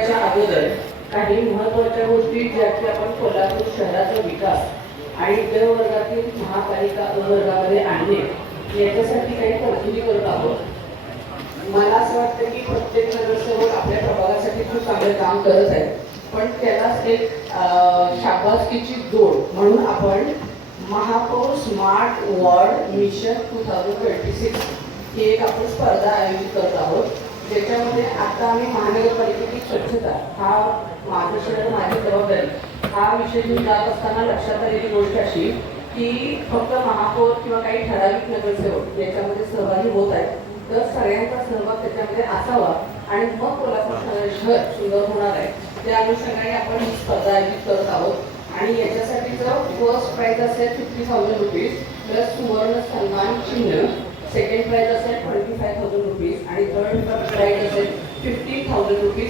त्याच्या अगोदर काही महत्त्वाच्या गोष्टी ज्या की आपण कोल्हापूर शहराचा विकास आणि ड वर्गातील महापालिका अ वर्गामध्ये आणणे याच्यासाठी काही तरतुदी करत आहोत। मला असं वाटतं की प्रत्येक नगरसेवक आपल्या प्रभागासाठी खूप चांगले काम करत आहे, पण त्यालाच एक शाबासकीची जोड म्हणून आपण महापौर स्मार्ट वॉर्ड मिशन 2026 ही एक आपण स्पर्धा आयोजित करत आहोत, ज्याच्यामध्ये आता आम्ही महानगरपालिकेची स्वच्छता हा माझं शहर माझी जबाबदारी हा विषय घेऊन जात असताना लक्षात आलेली गोष्ट अशी की फक्त महापौर किंवा काही ठराविक नगरसेवक याच्यामध्ये सहभागी होत आहेत, तर सगळ्यांचा सहभाग त्याच्यामध्ये असावा आणि मग कोल्हापूर शहर सुंदर होणार आहे। त्या अनुषंगाने आपण ही स्पर्धा आयोजित करत आहोत आणि याच्यासाठीचं फर्स्ट प्राइज असेल 50,000 रुपीज प्लस सुवर्ण सन्मान चिन्ह, सेकंड प्राइज असेल 25,000 रुपीज आणि थर्ड प्राइज असेल 50,000 रुपीज।